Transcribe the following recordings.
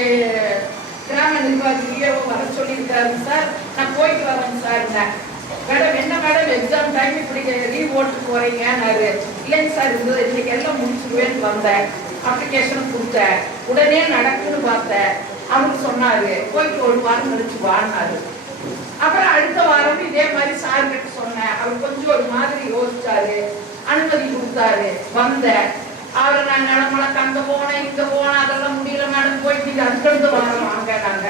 இன்னைக்கு கிராம நிர்வாகியே வர சொல்லியிருக்காரு சார் நான் போயிட்டு வரேன் சார் மேடம் என்ன மேடம் எக்ஸாம் டைம் இப்படி லீவ் ஓட்டு போறீங்கன்னாரு இல்லைங்க சார் இருந்தது இன்னைக்கு எல்லாம் முடிச்சுடுவேன்னு வந்தேன் அப்ளிகேஷன் கொடுத்தேன் உடனே நடக்குன்னு பார்த்தேன் அவங்க சொன்னாரு போயிட்டு ஒரு வாரம் கழிச்சு வாழ்னாரு அப்புறம் அடுத்த வாரம் இதே மாதிரி சார் கிட்ட சொன்னேன் அவர் கொஞ்சம் ஒரு மாதிரி யோசிச்சாரு அனுமதி கொடுத்தாரு வந்தேன் அவரு நான் நடமலக்கு அங்க போனேன் இங்க போனேன் அதெல்லாம் முடியல மேடம் போயிட்டு இது அடுத்தடுத்த வாரம் வாங்க நாங்க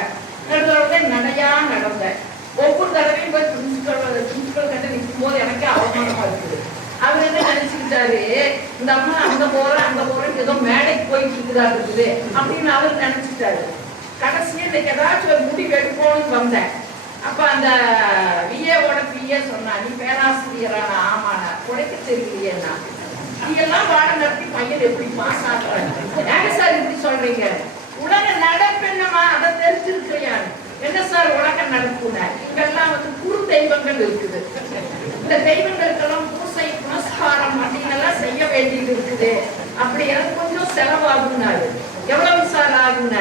நடையா நடந்தேன். ஒவ்வொரு தடவையும் போய் பிரின்சிபல் பிரின்சிபல் கிட்ட நிற்கும் போது எனக்கே அவமானமா இருக்குது. அவர் என்ன நினைச்சுக்கிட்டாரு இந்த அம்மா அங்க போற அங்க போற ஏதோ மேடைக்கு போயிட்டு இருக்குதா இருக்குது அப்படின்னு அவர் நினைச்சுட்டாரு கடைசியா இன்னைக்கு ஏதாச்சும் ஒரு முடிவு எடுப்போம்னு வந்தேன். அப்ப அந்த விஏவோட பிஏ சொன்னா நீ பேராசிரியரான ஆமாண்ணா. உடைக்க தெரியலையேண்ணா நீ எல்லாம் பாடம் நடத்தி பையன் எப்படி பாஸ் ஆகுறாங்க சார் இப்படி சொல்றீங்க? உலக நடப்பு என்னமா அதை தெரிஞ்சிருக்கிறியான் என்ன சார் உலக நடப்புன இங்கெல்லாம் வந்து குரு தெய்வங்கள் இருக்குது. இந்த தெய்வங்களுக்கெல்லாம் பூசை புனஸ்காரம் அப்படின்னு எல்லாம் செய்ய வேண்டியது இருக்குது. அப்படி எனக்கு கொஞ்சம் செலவாகுனாரு எவ்வளவு சார் ஆகுன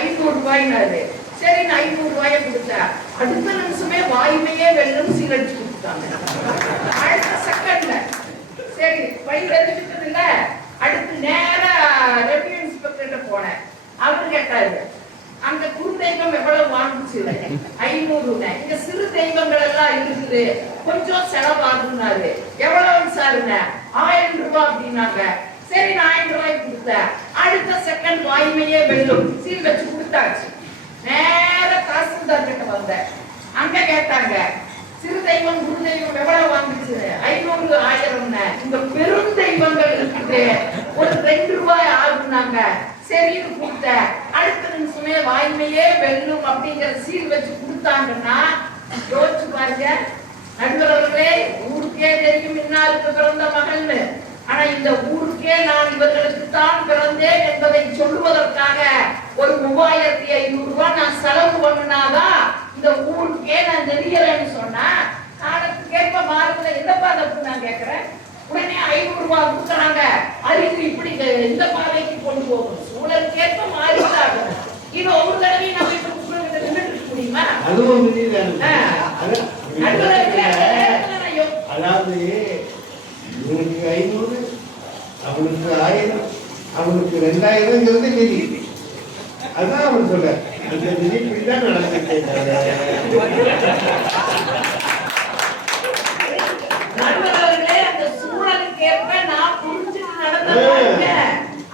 ஐநூறு ரூபாய்னாரு. சரி ஐநூறு ரூபாய கொடுத்தேன் அடுத்த நிமிஷமே வாய்மையே வெள்ளம் சீரடிச்சு கொடுத்தாங்க அடுத்த செகண்ட்ல சரி வழி தெரிஞ்சுட்டது இல்ல. அடுத்து நேரா ரெவன்யூ இன்ஸ்பெக்டர் போனேன். அவரு கேட்டாரு அந்த குரு தெய்வம் எவ்வளவு வாங்குச்சு? ஐநூறுங்க இங்க சிறு தெய்வங்கள் எல்லாம் இருக்குது. கொஞ்சம் செலவாகுனாரு எவ்வளவு சாருங்க ஆயிரம் ரூபாய் அப்படின்னாங்க. சரி நான் ஆயிரம் ரூபாய் கொடுத்தேன். அடுத்த செகண்ட் வாய்மையே வெல்லும். சீல் வச்சு கொடுத்தாச்சு. நேர தாசில்தார் கிட்ட வந்தேன். அங்க கேட்டாங்க சிறு தெய்வம் குரு தெய்வம் எவ்வளவு வந்துச்சு? ஐநூறு ஆயிரம் இந்த பெரும் தெய்வங்கள் இருக்குது. ஒரு ரெண்டு ரூபாய் ஆகுனாங்க சரின்னு கொடுத்தேன் அடுத்த நிமிஷமே வாய்மையே வெல்லும் அப்படிங்கிற சீல் வச்சு கொடுத்தாங்கன்னா யோசிச்சு பாருங்க. நண்பர்களே ஊருக்கே தெரியும் இன்னாருக்கு பிறந்த மகள்னு ஆனா இந்த ஊருக்கே நான் இவர்களுக்கு தான் பிறந்தேன் என்பதை சொல்லுவதற்காக ஒரு மூவாயிரத்தி ஐநூறு ரூபாய் நான் செலவு பண்ணினாதான் இந்த ஊருக்கே நான் தெரியலன்னு சொன்னா மாறுதல என்னப்பா தப்பு நான் கேட்கிறேன் உடனே ஐநூறு ரூபாய் கொடுக்குறாங்க. அறிவு இப்படி இந்த பாதைக்கு கொண்டு போகணும் சூழலுக்கேற்ப மாறிட்டாங்க. இது ஒரு தடவை நம்ம இப்ப குடும்பத்தை நின்றுட்டு முடியுமா? அதாவது இவனுக்கு ஐநூறு அவனுக்கு ஆயிரம் அவனுக்கு ரெண்டாயிரம்ங்கிறது நிதி அதான் அவன் சொல்ல அந்த நிதி இப்படிதான் நடந்துட்டு நண்பர்களே, அந்த சூழலுக்கேற்ப நான் புரிஞ்சுட்டு நடந்தேன்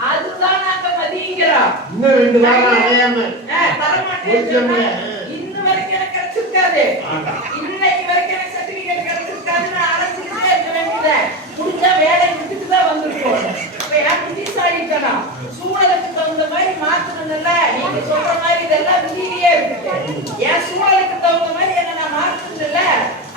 அதுதான் நாங்க மதிக்கிறோம் இன்னும் ரெண்டு வாரம் அடையாம ஏ, தரமாட்டேன்னு சொன்னா, இன்ன வரைக்கும் எனக்கு கிடைச்சிருக்காது. இன்னைக்கு வரைக்கும் எனக்கு certificate கிடைச்சிருக்காதுன்னு அலைஞ்சுக்கிட்டே இருக்க வேண்டியது. முடிஞ்சா வேலையை விட்டுட்டு தான் வந்திருக்கோம். இப்ப என் புத்திசாலித்தனம். சூழலுக்கு தகுந்த மாதிரி மாத்தணும்ல. நீங்க சொல்ற மாதிரி இதெல்லாம் விதியிலேயே இருக்குது. என் சூழலுக்கு தகுந்த மாதிரி என்னை நான் மாத்தணும்ல.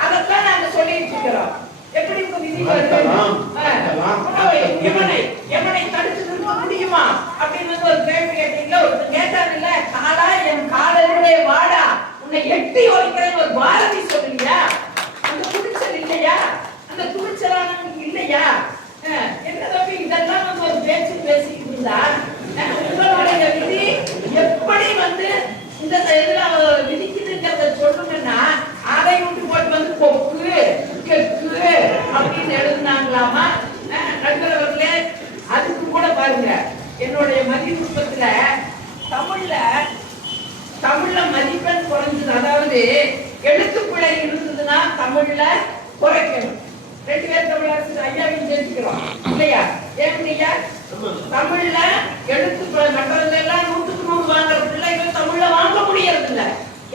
அதைத்தான் நாங்க சொல்லிட்டு இருக்கிறோம். எப்படி உங்க விதி வருது? மாத்தலாம், ஆ, மாத்தலாம். உணவை, எமனை, எமனை தடுத்து நிறுத்த முடியுமா அப்படின்னு வந்து ஒரு கேள்வி கேட்டீங்களா ஒருத்தர் கேட்டாருல்ல காலா என் காலருடைய வாடா உன்னை எட்டி ஒழிக்கிறேன்னு ஒரு பாரதி சொல்லுறியா அந்த துணிச்சல் இல்லையா அந்த துணிச்சலானவனுக்கு இல்லையா அஹ், என்ன தம்பி இதெல்லாம் வந்து ஒரு பேச்சு பேசிக்கிட்டு இருந்தா அஹ், உங்களுடைய விதி எப்படி வந்து இந்த இதுல விதிக்குதுங்கிறத சொல்லணும்னா அதை விட்டு போட்டு வந்து கொக்கு கெக்கு அப்படின்னு எழுதுனாங்களாமா அஹ், நண்பர்களே அதுக்கு கூட பாருங்க என்னுடைய மதிப்புத்துல தமிழ்ல தமிழ்ல மதிப்பெண் குறைஞ்சது அதாவது எழுத்துப்பிழை இருந்ததுன்னா தமிழ்ல குறைக்கணும். ரெண்டு பேர் அரசு ஐயாவையும் தெரிஞ்சுக்கிறோம் இல்லையா? ஏன் ஐயா தமிழ்ல எழுத்து மற்றதுல எல்லாம் நூற்றுக்கு நூறு வாங்குற பிள்ளைகள் தமிழ்ல வாங்க முடியறது இல்ல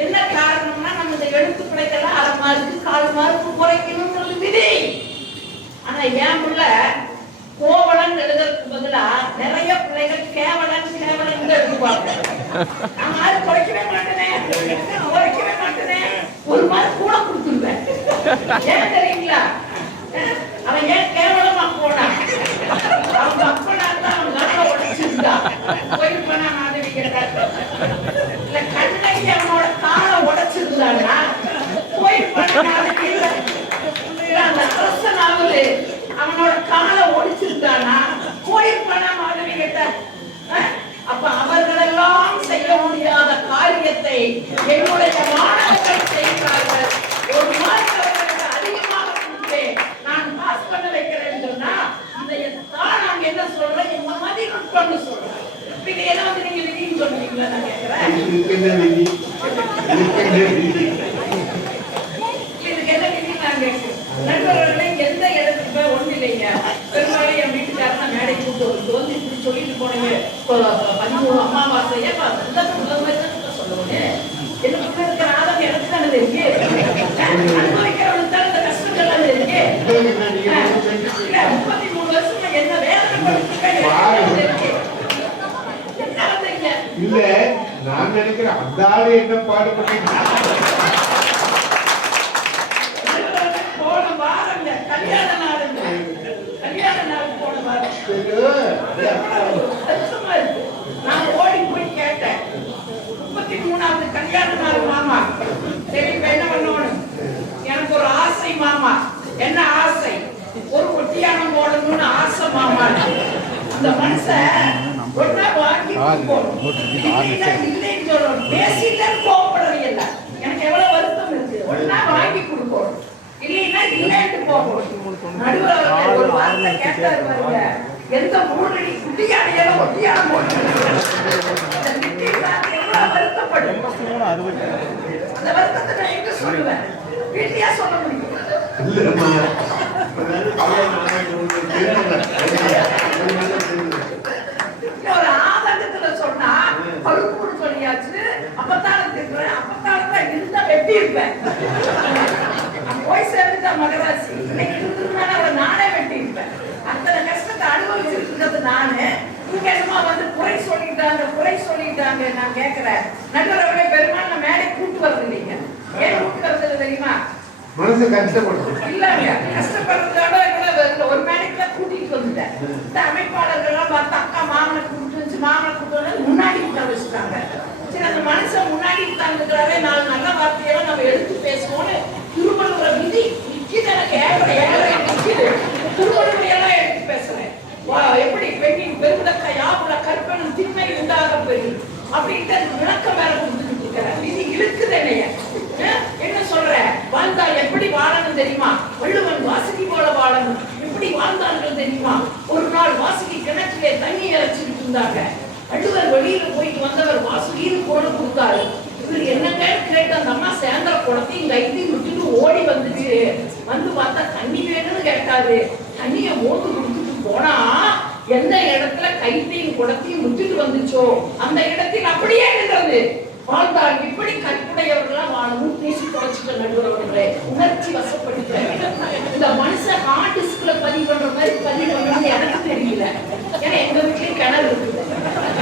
என்ன காரணம்னா நம்ம இந்த எழுத்து பிழைக்கெல்லாம் அரை மார்க்கு கால் மார்க்கு குறைக்கணுங்கிறது விதி. ஆனா ஏன் புள்ள? கோவலன் எழுதுறதுக்கு பதிலா நிறைய பிள்ளைகள் கேவலன் கேவலன் எழுதுவாங்க. நான் அது குறைக்கவே மாட்டேனே. குறைக்கவே மாட்டேனே. ஒரு மாதிரி கூட ஏன் தெரியுங்களா? அஹ், அவன் ஏன் கேவலமா போனான் அவங்க அப்பனா தான் கண்ணை உடைச்சிருந்தான் போய் பண்ணா மாதிரி இல்ல கண்ணகி அவனோட காலை உடைச்சிருந்தானா போய் அந்த அரசனாவது அவனோட காலை ஒடிச்சிருந்தானா? கோயில் பண்ண மாதிரி அப்ப அவர்களெல்லாம் வேலை என்னுடைய மாணவர்கள் செய்கிறார்கள் ஒரு மாணவர்களுக்கு அதிகமாக கொடுத்தேன் நான் பாஸ் பண்ண வைக்கிறேன்னு சொன்னா இதைத்தான் நான் என்ன சொல்றேன் இந்த மாதிரி நுட்பம்னு சொல்றேன் இப்ப இதை என்ன வந்து நீங்க விதின்னு சொல்றீங்களா நான் கேட்கிறேன் இருக்கின்ற விதி இருக்கின்ற விதி இதுக்கு என்ன விதி நான் கேட்கிறேன் நண்பர்களே எந்த இடத்துக்கு போய் ஒண்ணு இல்லைங்க பெரும்பாலும் என் வீட்டுக்காரர் நான் மேடை கூட்டு வந்து வந்து இப்படி சொல்லிட்டு போனீங்க இப்போ பதிமூணு அமாவாசை ஏப்பா இந்த புள்ள மாதிரி தான் சொல்லுவோம் எனக்கு இருக்கிற ஆதம் எனக்கு தானே இருக்கு அனுபவிக்கிறவனுக்கு தான் இந்த கஷ்டங்கள் எல்லாம் இருக்கு இல்ல, முப்பத்தி மூணு வருஷமா என்ன வேதனை படுத்திருக்கேன் எனக்கு இருக்கு. என்ன வந்தீங்க இல்ல நான் நினைக்கிறேன் அந்த ஆளு என்ன நான் ஓடி போய் கேட்டேன். முப்பத்தி மூணாவது நாள் மாமா சரி இப்ப என்ன பண்ணணும் எனக்கு ஒரு ஆசை மாமா என்ன ஆசை? ஒரு ஒட்டியானம் போடணும்னு ஆசை மாமா. அந்த மனுஷன் ஒன்னா வாங்கி கொடுக்கணும். இல்லைன்னா இல்லைன்னு சொல்லணும். பேசிட்டு கோவப்படுறது இல்ல. எனக்கு எவ்வளவு வருத்தம் இருக்கு. ஒன்னா வாங்கி கொடுக்கணும். இல்லைன்னா இல்லைன்னு போகணும். நடுவுல ஒருத்தர் ஒரு வார்த்தை கேட்டாரு பாருங்க. எந்த மூணடி குட்டியானையெல்லாம் ஒட்டியானம் போட்டு அந்த நித்தியெல்லாம் எவ்வளவு வருத்தப்படும். அந்த வருத்தத்தை நான் எங்க சொல்லுவேன்? வீட்லயா சொல்ல முடியும்? ஒரு ஆதங்கத்துல சொன்னா பழுப்புன்னு சொல்லியாச்சு அப்பத்தால திட்டுறேன் அப்பத்தால தான் இருந்தா வெட்டி இருப்பேன். போய் சேர்ந்துட்டா மகராசி. இன்னைக்கு இருந்திருந்தானே அவரை நானே வெட்டி இருப்பேன். அத்தனை கஷ்டத்தை அனுபவிச்சிருக்கிறது நானு. இங்க என்னமோ வந்து குறை சொல்லிட்டாங்க குறை சொல்லிட்டாங்க நான் கேட்கிறேன் நடுவரவரை பெருமாள் மேலே கூட்டு வரது இல்லைங்க ஏன் கூட்டு வரது தெரியுமா? மனசு கஷ்டப்படும் இல்லங்க கஷ்டப்படுறதோட இவ்வளவு வரல. ஒரு மேடைக்கு தான் கூட்டிட்டு வந்துட்டேன். இந்த அமைப்பாளர்கள்லாம் பார்த்து அக்கா மாமனை கூப்பிட்டு வந்து மாமனை கூப்பிட்டு வந்து முன்னாடி உட்கார வச்சுட்டாங்க. சரி அந்த மனுஷன் முன்னாடி உட்கார்ந்துக்கிறாரே நாலு நல்ல வார்த்தையெல்லாம் நம்ம எடுத்து பேசுவோம்னு திருவள்ளுவர விதி நிக்கிது எனக்கு. ஏழரை ஏழரை நிக்கிது. திருவள்ளுவரை எல்லாம் எடுத்து பேசுறேன். வா எப்படி பெண்ணின் பெருந்தக்க யாவுல கற்பனும் திண்மை உண்டாக பெறும்? அப்படின்ட்டு அதுக்கு விளக்கம் வேற கொடுத்துட்டு இருக்கிறேன் விதி இழுக்குது என்னைய அஹ், என்ன சொல்ற வாழ்ந்தால் எப்படி தெரியுமா? வள்ளுவன் வாசுகி போல வாழணும். எப்படி வாழ்ந்தார்கள் தெரியுமா? ஒரு நாள் வாசுகி கிணற்றிலே தண்ணி இறைச்சிட்டு இருந்தாங்க வள்ளுவர் வெளியில போயிட்டு வந்தவர் வாசுகின்னு போன கொடுத்தாரு. இவர் என்னங்க கேட்டு அந்த அம்மா சேந்திர குளத்தையும் கைத்தையும் விட்டுட்டு ஓடி வந்துச்சு. வந்து பார்த்தா தண்ணி வேணும்னு கேட்டாரு. தண்ணிய மோந்து கொடுத்துட்டு போனா எந்த இடத்துல கைத்தையும் குடத்தையும் விட்டுட்டு வந்துச்சோ? அந்த இடத்தில் அப்படியே நின்றது. வாழ்ந்தால் இப்படி கற்புடையவர்களா வாழணும் பேசி தொலைச்சிட்ட நடுவர்களே. உணர்ச்சி வசப்படுத்தேன் இந்த மனுஷன் ஹார்ட் டிஸ்க்ல பதிவு பண்ற மாதிரி பதிவு பண்றது எனக்கு தெரியல. ஏன்னா எங்க வீட்லயும் கிணறு இருக்குது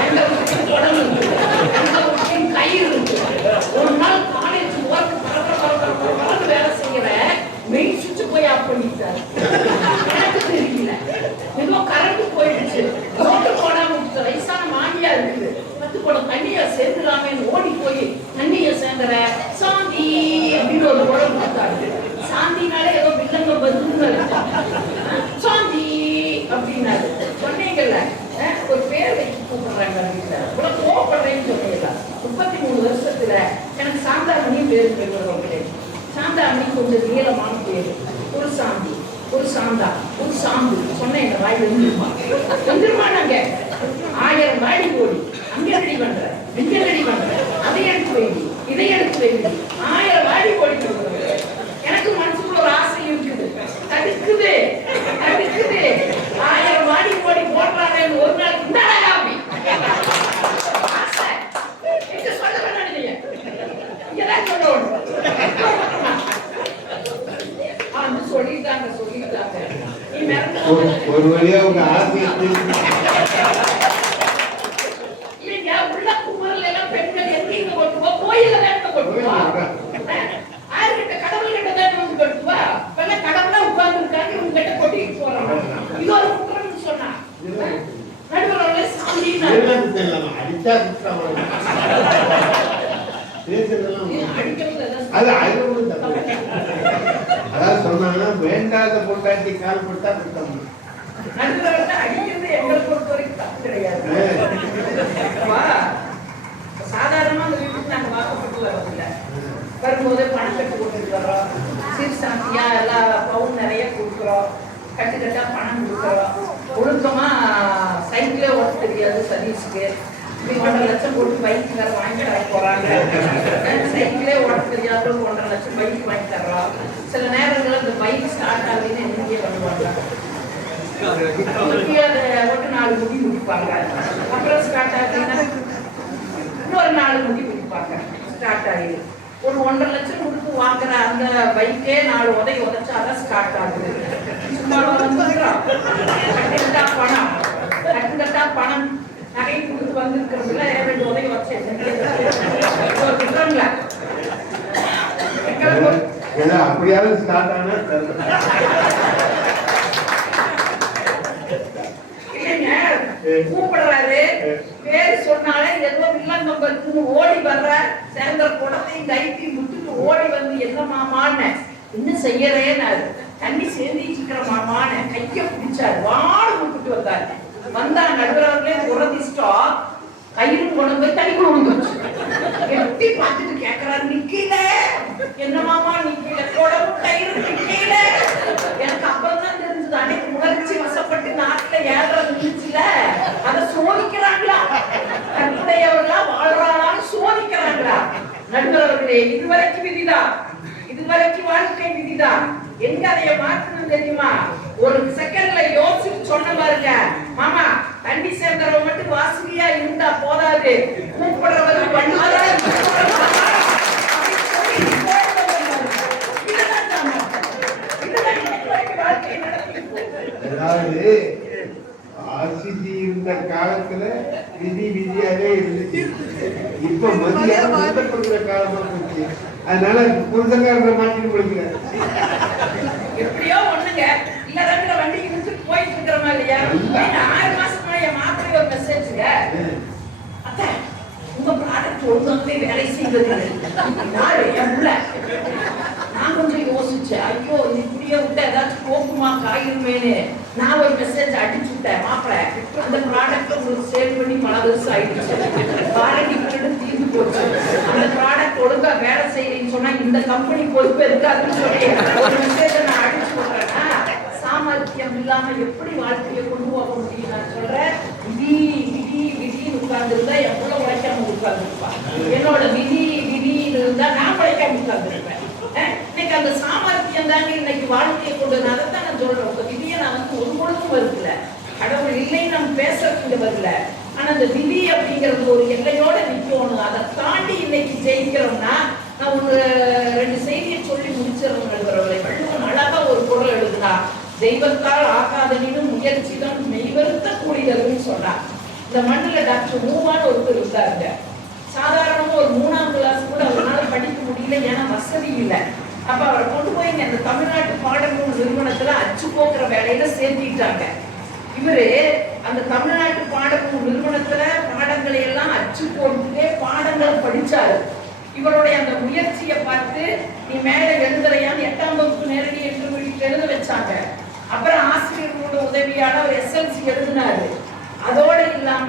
எங்க வீட்லயும் குடம் இருக்குது எங்க வீட்லயும் கயிறு இருக்குது ஒரு நாள் காலேஜ் ஒர்க் பரபர பரபர வேலை செய்யறேன் மெயின் சுவிட்ச் போய் ஆஃப் பண்ணிட்டாரு. எனக்கு தெரியல. ஏதோ கரண்ட் போயிடுச்சு ரோட்டு போடாம விட்டுட்டு வயசான மாமியா இருக்குது பத்து குடம் தண்ணிய சேர்த்துலாமே ஓடி போய் தண்ணிய சேர்ந்துற சாந்தி அப்படின்னு ஒரு குடம் கொடுத்தாரு சாந்தினாலே ஏதோ வில்லங்க வருதுன்னு அர்த்தம். சாந்தி அப்படின்னாரு சொன்னீங்கல்ல அஹ், ஒரு பேர் வச்சு கூப்பிடுறாங்க வீட்டுல இவ்வளவு கோவப்படுறேன்னு சொன்னீங்கல்ல முப்பத்தி மூணு வருஷத்துல எனக்கு சாந்தாமணியும் பேர் பெறுவர்களே சாந்தாமணி கொஞ்சம் நீளமான பேரு ஒரு சாந்தி ஒரு சாந்தா ஒரு சாந்து சொன்னேன் எங்க வாய் வந்துருமா? வந்துருமா நாங்க? ஆயிரம் வாடி ஓடி. அங்க ரெடி பண்ற இங்க ரெடி பண்ற அதை எடுத்து வைடி இதை எடுத்து வைடி ஆயிரம் வாடி ஓடி கொடுக்குறது எனக்கு மனசுக்குள்ள ஒரு ஆசை இருக்குது தடுக்குது தடுக்குது ஆயிரம் வாடி ஓடி போடுறாங்கன்னு ஒரு நாள் இந்தாடா காப்பி ஆசை எங்க சொல்ல வேண்டாம் நீங்க இங்கதான் சொல்லணும் ஆ, சொல்லிட்டாங்க சொல்லிட்டாங்க நீ ஒரு மிரண்டு ஒரு வழியா உங்க ஆசையை தீர்த்து இல்லைங்க உள்ள குமரல் எல்லாம் பெண்கள் எங்கேங்க கொட்டுவா கோயில்ல தான் கொட்டுவா யாருக்கிட்ட கடவுள் கிட்ட தான் வந்து கொட்டுவா இப்ப கடவுளா உட்கார்ந்து இருக்காங்க இவங்க கிட்ட கொட்டிட்டு போறாங்க இது ஒரு குற்றம்னு சொன்னா நடுவரோட சாந்தின்னு எல்லாம் தெரியலாம் அடிச்சா குற்றம் பேசுறதெல்லாம் அடிக்கிறது எல்லாம் அது. அதாவது சொன்னாங்கன்னா வேண்டாத பொண்டாட்டி கால் போட்டா குற்றம் நண்பர்கள் அடிக்கிறது எங்களை பொறுத்த சாதாரணமா அந்த வீட்டுக்கு நாங்க வாக்கப்பட்டுள்ள வரல வரும்போது பணம் கட்டு கொண்டு வர்றோம். சீர்சாந்தியா எல்லா பவுன் நிறைய கொடுக்குறோம். கட்டு கட்டா பணம் கொடுக்குறோம். ஒழுக்கமா சைக்கிளே ஓட்ட தெரியாது சதீஷ்க்கு. ஒன்றரை லட்சம் போட்டு பைக் வேற வாங்கி சைக்கிளே ஓட்ட தெரியாதவங்க ஒன்றரை லட்சம் பைக் வாங்கி தர்றோம். சில நேரங்களில் அந்த பைக் ஸ்டார்ட் ஆகுதுன்னு எங்கே ஒரு நாலு முடி முடிப்பாங்க அப்புறம் ஸ்டார்ட் ஆகுதுன்னா இன்னொரு நாலு முடி முடிப்பாங்க ஸ்டார்ட் ஆகி ஒரு ஒன்றரை லட்சம் கொடுத்து வாங்குற அந்த பைக்கே நாலு உதை உதைச்சாதான் ஸ்டார்ட் ஆகுது சும்மா வந்துடுறோம் பணம் கட்டுக்கட்டா பணம் நகை கொடுத்து வந்திருக்கிறதுல ரெண்டு உதவி வச்சு அப்படியாவது ஸ்டார்ட் ஆனா தரணும். இல்லைங்க கூப்பிடுறாரு. பேரு சொன்னாலே ஏதோ வில்லங்கம் இருக்குன்னு ஓடி வர்ற சேர்ந்த குடத்தையும் கைட்டி விட்டுட்டு ஓடி வந்து என்ன மாமான்னு? என்ன செய்யறேன்னாரு தண்ணி சேர்ந்திட்டு மாமான்னு கைய பிடிச்சாரு. வாடு கூப்பிட்டு வந்தாரு. வந்தா நடுவர்களே உரதிஷ்டம் கயிறு கொண்டு போய் தண்ணி கொண்டு வந்து எட்டி பார்த்துட்டு கேக்குறாரு நிக்கல. என்ன மாமா நிக்கல. குடம்பு கயிறு. நடுவர்களே இதுவரைக்கு விதிதான். இதுவரைக்கு வாழ்க்கை விதிதான். எங்க அதைய மாற்றணும் தெரியுமா? ஒரு செகண்ட்ல யோசிச்சு சொன்ன பாருங்க. மாமா தண்ணி சேர்ந்தவங்க மட்டும் வாசலியா இருந்தா போதாது. கூப்பிடுறது பண்ணுவாரா அதாவது ஆசிசி இருந்த காலத்துல விதி விதியாவே இருந்துச்சு. இப்ப மதியம் வருத்தப்படுகிற காலமா போச்சு அதனால புருஷங்காரரை மாட்டிட்டு முடிக்கிறார் எப்படியோ ஒண்ணுங்க. இல்ல ரெண்டு வண்டி இழுத்துட்டு போயிட்டு இருக்கிறோமா இல்லையா? ஆறு மாசமா என் மாப்பிள்ளை ஒரு மெசேஜ்ங்க அத்தை உங்க ப்ராடக்ட் ஒழுங்காவே வேலை செய்வது நாலு என் புள்ள. நான் கொஞ்சம் யோசிச்சேன். ஐயோ இப்படியே விட்ட ஏதாச்சும் போக்குமா காயிருமேனு நான் ஒரு மெசேஜ் அடிச்சு விட்டேன் மாப்பிள்ளை அந்த ப்ராடக்ட் உங்களுக்கு சேல் பண்ணி பல வருஷம் ஆயிடுச்சு. வாரண்டி பீரியட் தீர்ந்து போச்சு. அந்த ப்ராடக்ட் ஒழுங்கா வேலை செய்யலைன்னு சொன்னா இந்த கம்பெனி பொறுப்பு இருக்காதுன்னு சொல்லி நான் அடிச்சு போடுறேன்னா சாமர்த்தியம் இல்லாம எப்படி வாழ்க்கையை கொண்டு போக முடியும் நான் சொல்றேன். விதி விதி விதின்னு உட்கார்ந்துருந்தா எவ்வளவு உழைக்காம உட்கார்ந்துருப்பா. என்னோட விதி விதின்னு இருந்தா நான் உழைக்காம உட்கார்ந்துருப்பேன். இன்னைக்கு அந்த சாமர்த்தியம் தாங்க இன்னைக்கு வாழ்க்கையை கொண்டு வந்து அதைத்தான் நான் சொல்றேன். உங்க விதியை நான் வந்து ஒரு பொழுதும் வருதுல கடவுள் இல்லை நம்ம பேசுறதுக்கு வரல. ஆனா அந்த விதி அப்படிங்கிறது ஒரு எல்லையோட நிற்கணும் அதை தாண்டி இன்னைக்கு ஜெயிக்கிறோம்னா நான் ஒரு ரெண்டு செய்தியை சொல்லி முடிச்சிடணும் எழுதுறவரை வள்ளுவன் அழகா ஒரு குரல் எழுதுனா தெய்வத்தால் ஆகாதனினும் முயற்சி தான் மெய்வருத்த கூடியதுன்னு சொன்னார் இந்த மண்ணுல டாக்டர் மூவான்னு ஒருத்தர் இருந்தாருங்க. சாதாரணமா ஒரு மூணாம் கிளாஸ் கூட அவரால் படிக்க முடியல ஏன்னா வசதி இல்லை. அப்ப அவரை கொண்டு போய் இந்த தமிழ்நாட்டு பாடநூல் நிறுவனத்துல அச்சு போக்குற வேலையில சேர்த்திட்டாங்க. இவரு அந்த தமிழ்நாட்டு பாடநூல் நிறுவனத்துல பாடங்களை எல்லாம் அச்சு போட்டுட்டே பாடங்களை படிச்சாரு. இவருடைய அந்த முயற்சியை பார்த்து நீ மேல எழுதலையான்னு எட்டாம் வகுப்பு நேரடி என்று வீட்டுக்கு எழுத வச்சாங்க. அப்புறம் ஆசிரியர்களோட உதவியால அவர் எஸ்எல்சி எழுதினாரு. அதோட இல்லாம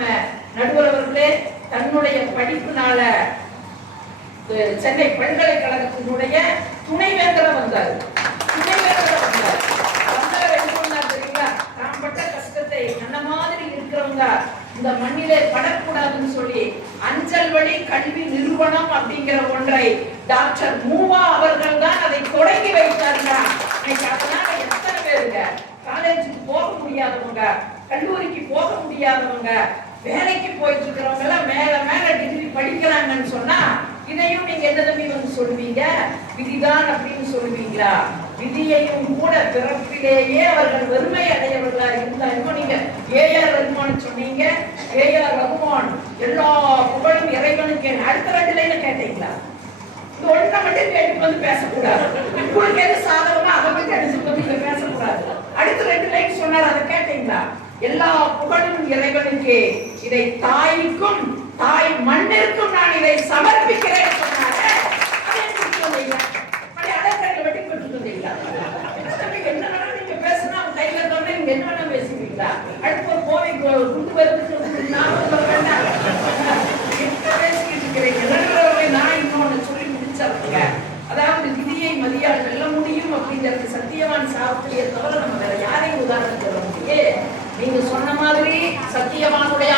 நடுவர் அவர்களே தன்னுடைய படிப்புனால சென்னை பல்கலைக்கழகத்தினுடைய துணைவேந்தரம் வந்தார். துணைவேந்தரம் வந்தார் வந்தார் என்ன பண்ணார் தெரியுங்களா நான் பட்ட கஷ்டத்தை அந்த மாதிரி இந்த மண்ணிலே படக்கூடாதுன்னு சொல்லி அஞ்சல் வழி கல்வி நிறுவனம் அப்படிங்கிற ஒன்றை டாக்டர் மூவா அவர்கள் தான் அதை தொடங்கி வைத்தாருங்க அதனால எத்தனை பேருங்க காலேஜுக்கு போக முடியாதவங்க கல்லூரிக்கு போக முடியாதவங்க வேலைக்கு போயிட்டு இருக்கிறவங்க எல்லாம் மேல மேல டிகிரி படிக்கிறாங்கன்னு சொன்னா இதையும் நீங்க எந்த தம்பி வந்து சொல்லுவீங்க? விதிதான் அப்படின்னு சொல்லுவீங்களா? விதியையும் கூட பிறப்பிலேயே அவர்கள் வெறுமை அடையவர்களா இந்த இன்னும் நீங்க ஏஆர் ரகுமான் சொன்னீங்க. ஏஆர் ரகுமான் எல்லா புகழும் இறைவனுக்கு. அடுத்த ரெண்டு லைன கேட்டீங்களா? இந்த ஒன்றை மட்டும் கேட்டு வந்து பேசக்கூடாது. உங்களுக்கு எது சாதகமா அதை பத்தி அடிச்சு வந்து இங்க பேசக்கூடாது. அடுத்த ரெண்டு லைன் சொன்னார் அதை கேட்டீங்களா? எல்லா புகழும் இறைவனுக்கு. இதை தாய்க்கும் தாய் மண்ணிற்கும் நான் இதை சமர்ப்பிக்கிறேன் சொன்னாரு அதை எடுத்துட்டு வந்தீங்க. அப்படி அடக்கடை வெட்டி போட்டு வந்தீங்களா? தம்பி, என்ன வேணா நீங்க பேசுனா அவன் கையில இருந்தோடனே நீங்க என்ன வேணா பேசுவீங்களா? அடுத்து ஒரு போதை கு- குண்டு வருதுன்னு நான் சொல்ல வேண்டாம். என்ன பேசிக்கிட்டு இருக்கிறீங்க? நடுவர்களே, நான் இன்னொன்னு சொல்லி முடிச்சிடுறேங்க. அதாவது விதியை மதியால் வெல்ல முடியும் அப்படிங்கிறது சத்தியவான் தவிர நம்ம வேற யாரையும் உதாரணம் சொல்ல முடியே நீங்க சொன்ன மாதிரி சத்தியவானுடைய